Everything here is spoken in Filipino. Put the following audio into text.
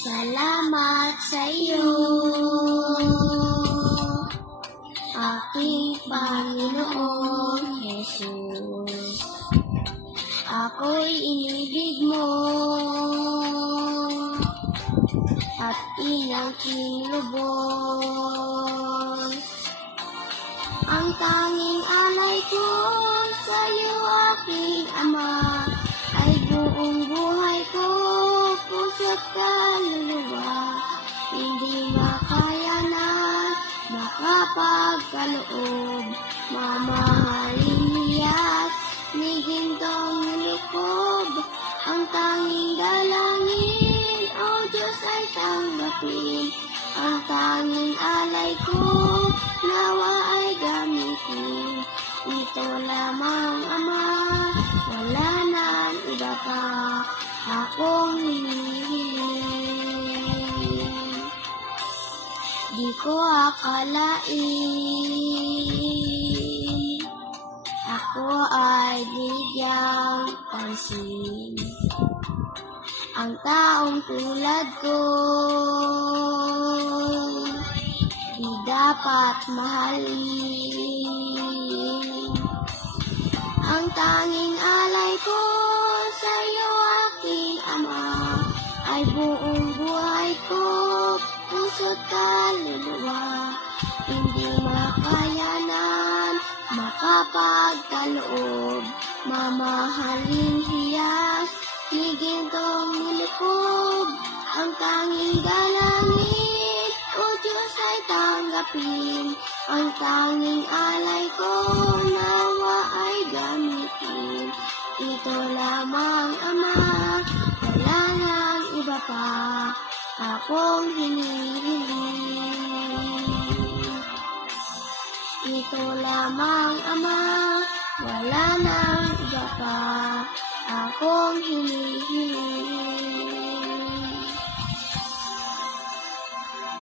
Salamat sa iyo, aking Panginoon Jesus. Ako'y inibig mo at inangking lubos. Ang tanging alay ko sa iyo, aking Ama, ay buong buhay ko, puso't kaluluwa. Hindi makayanan, makapagkaloob, mamahalin hiyas, ni gintong lukob. Ang tanging dalangin, O Diyos, ay tanggapin. Ang tanging alay ko, nawa ay gamitin. Ito lamang, Ama, wala nang iba pa akong hinihiling. Di ko akalain ako ay bigyang pansin. Ang taong tulad ko di dapat mahalin. Ang tanging alay ko sa iyo, aking Ama, ay buong buhay ko, puso't kaluluwa. Hindi makayanan, makapagkaloob, mamahalin hiyas, ni gintong nilikob. Ang tanging dalangin, O Diyos, ay tanggapin. Ang tanging alay ko, nawa ay gamitin. Ito lamang, Ama, wala nang iba pa akong hinihiling. Ito lamang, Ama, wala nang iba pa akong hinihiling.